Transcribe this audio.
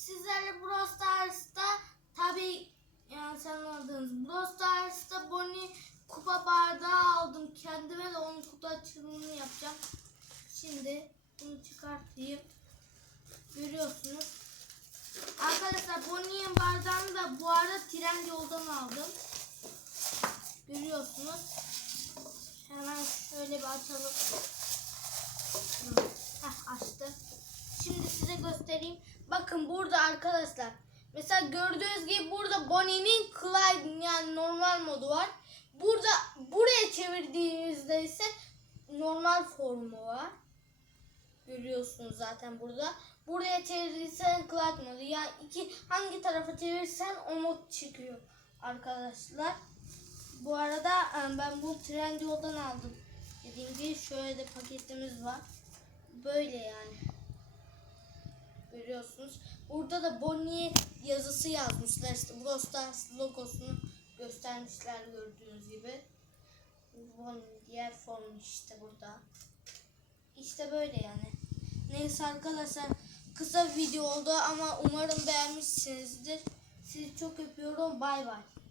sizlerle Brawl Stars'ta tabi yani sen anladınız. Brawl Stars'ta Bonnie kupa bardağı aldım kendime de onun kutu açılımını yapacağım. Şimdi bunu çıkartayım. Görüyorsunuz. Arkadaşlar Bonnie'nin bardağını da bu arada tren yoldan aldım. Görüyorsunuz. Hemen şöyle bir açalım. Heh, açtı. Şimdi göstereyim. Bakın burada arkadaşlar. Mesela gördüğünüz gibi burada Bonnie'nin Clyde yani normal modu var. Burada buraya çevirdiğinizde ise normal formu var. Görüyorsunuz zaten burada. Buraya çevirirsen Clyde modu. Yani iki hangi tarafa çevirirsen o mod çıkıyor arkadaşlar. Bu arada e, ben bu Trendyol'dan aldım. Dediğim gibi şöyle de paketimiz var. Böyle yani. Görüyorsunuz. Burada da Bonnie yazısı yazmışlar. İşte Brawl logosunu göstermişler gördüğünüz gibi. Bonnie diğer form işte burada. İşte böyle yani. Neyse arkadaşlar kısa video oldu ama umarım beğenmişsinizdir. Sizi çok öpüyorum. Bay bay.